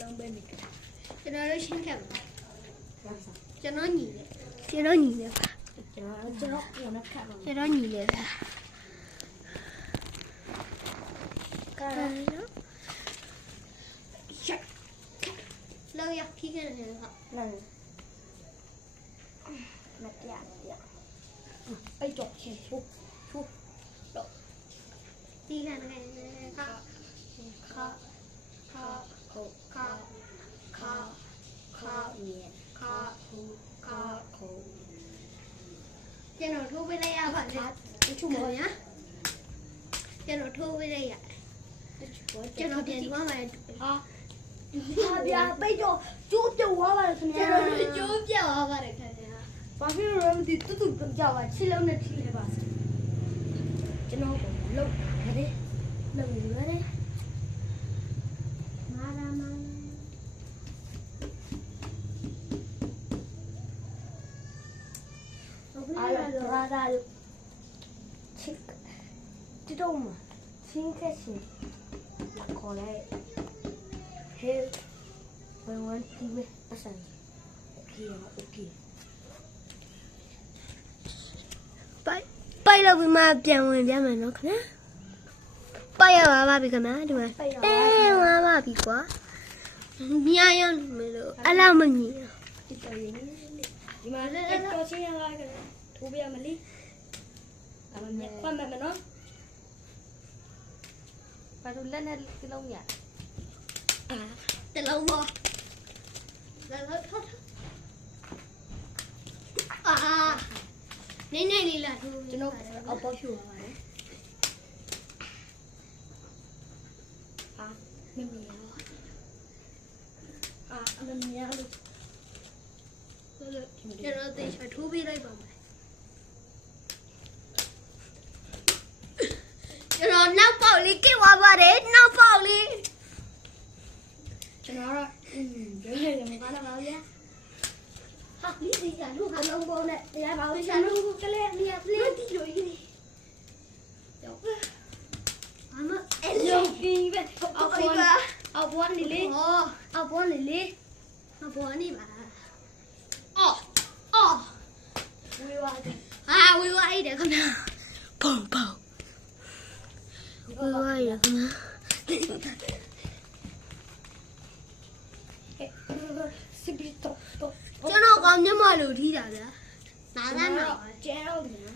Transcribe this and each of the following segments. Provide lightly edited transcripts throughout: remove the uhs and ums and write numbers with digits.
လုံးပဲနေကျွန်တော်တို့ရှင်းခဲ့ပါကျွန်တော်ညီတယ်ကျွန်တော်ညီတယ်ကျွန်တော်ကိုနဲ့ခတ်ပါကျွန်တော်ညီတယ်ဗျာကဲနော်ချက်လောက်ရခီးခဲ့တယ်ဟာနော်မပြပိတ်တော့ချင်းဖူးတော့ဒီကနေ့ခါခါခါခုခါခါခါမြေခါခူခါခု ကျွန်တော်ထိုးပေးလိုက်ရပါလေတချို့မဟုတ်ညာကျွန်တော်ထိုးပေးလိုက်ရကျွန်တော်ပြန်သွားမယ်ဟာဗျာပိတ်တော့ကျိုးပြုတ်သွားပါလေခင်ဗျာကျွန်တော်ကျိုးပြောက်သွားပါတယ်ခင်ဗျာဘာဖြစ်လို့လဲမသိတူတူကြောက်ပါချစ်လုံးနဲ့ထိလဲပါစကျွန်တော်ကိုလှုပ်ရတယ်လှုပ်ရတယ်မာရမန်အားလုံးဘာသာလို့ချစ်တတော်မှာချင်းကချင်းခေါ်လိုက်ဟဲ့ဘယ်ဝန်ဒီဝအစံโอเคโอเคပိုက်လို့ပြီးမှပြန်ဝင်ပြမယ်နော်ခင်ဗျာပိုက်ရပါပြီခင်ဗျာဒီမှာဝါပါပြီကွာမြားရမယ်လို့အလောက်မမြင်ဒီတော်ရင်းဒီမှာလည်းတော်ချင်းရလာကြတယ်ထိုးပြမလေးအမမြခွမ်းမယ်နော်ဘာလို့လက်နဲ့တလုံးရတလုံးမလည်းထောက်နေနေလေးလာထိုးကျွန်တော်အပေါ်ဖြူပါပါတယ်မမြင်ရအမမြင်ရလို့ကျွန်တော်တေချာထိုးပေးလိုက်ပါမယ်ကျွန်တော်နောက်ပေါက်လေးကစ်သွားပါတယ်နောက်ပေါက်လေးကျွန်တော်တော့ရဲရဲမကားတော့ပါဗျာဟာဒီကလူဟာလုံးပေါ်နဲ့တရားပါလို့ရှာလူကလေးမြတ်လေးတီရိုကြီးတော့အမအဲ့လိုကြီးပဲအော်ဘောနေလေအော်ဘောနေလေအပေါ်နေပါအော်ဝေးသွားတယ်ဝေးသွားအိတ်တယ်ခင်ဗျာပုံဝေးသွားရခင်ဗျာစစ်ပြီးတော့ကျွန်တော်ကောင်းမျက်မှောက်လို့ထိတာဗျာနားနားကျဲတော့တယ်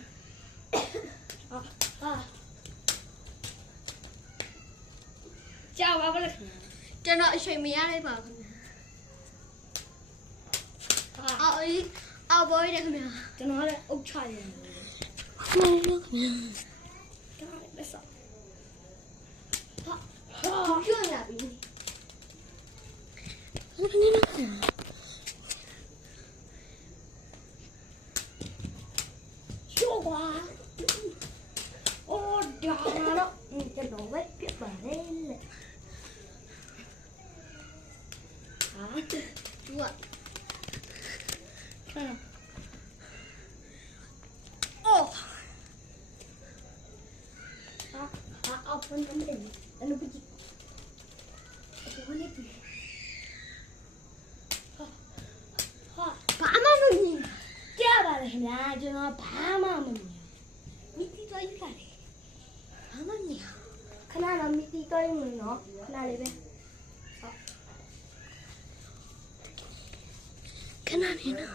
ကြောက်ပါဗလားကျွန်တော်အချိန်မရလိုက်ပါခင်ဗျာအော်ဘောရခင်ဗျာကျွန်တော်လည်းအုတ်ချရတယ်ဟုတ်လို့ခင်ဗျာကျွန်တော်လည်းဆော့ကျွတ်လာပြီဟုတ်နေလားချိုးကွာအိုးဒါတော့ကျွန်တော်ပဲပြတ်ပါလေကျွတ်အော်အော်ဖုန်းနံပါတ်အလုပ်ကြည့်ဘာလဲဘာမှမမြင်ကြပါလေခင်ဗျာကျွန်တော်ဘာမှမမြင်မိတီတော့ယူလာတယ်ဘာမှမမြင်ခဏတော့မိတီတော့ယူနေနော်ခဏလေးပဲခဏနေနော်